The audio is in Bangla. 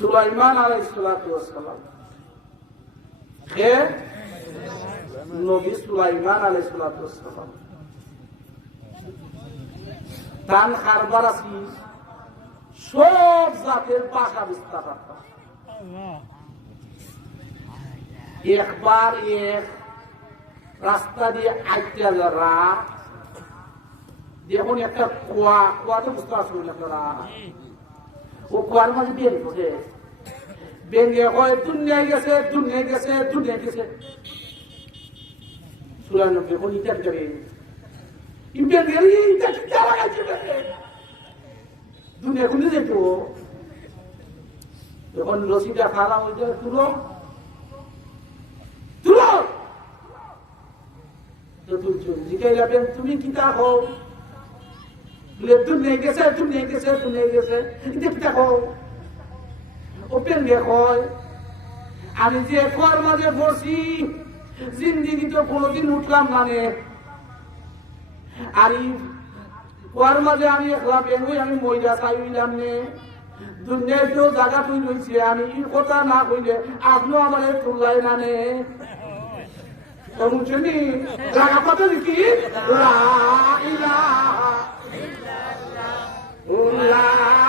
সুলাইমান আলাইহিস সালাতু ওয়াস সালাম কে নবী সুলাইমান আলাইহিস সালাতু ওয়াস সালাম তান কারবার আছে সব জাতের ভাষা বিস্তার করত একবার এক রাস্তা দিয়ে আইতে যারা দেখুন একটা কুয়া তো বুঝতে পারছেন আপনারা ও কুয়ার মাঝে বের করে বেরিয়ে হয় দুনিয়ায় গেছে দুনিয়ায় গেছে দুনিয়ায় গেছে সুলাইমান দেখুন ইটার করে ইন্ডিয়ান গেলি ইটা কি যাওয়া গেছে দুনিয়া খুলে যেত যখন রশিটা খারাপ হয়ে যায় তুলো তুলো জিজ্ঞাসা যাবেন তুমি কি তা হও দুনিয়ায় গেছে দুনিয়ায় গেছে দুনিয়ায় গেছে এটা কি তা হও ওপেন গে হয় আমি যে কুয়ার মাঝে বসি জিন্দিগি তো কোনোদিন উঠলাম মানে আর কুয়ার মাঝে আমি একলা বেঙ্গুই আমি মহিলা চাইলাম নে দুনিয়ায় তো জায়গা তুই রয়েছে আমি এই কথা না কইলে আপনিও আমার তুললাই না নে শুনি জায়গা কথা দেখি লা ইলাহা ইল্লাল্লাহ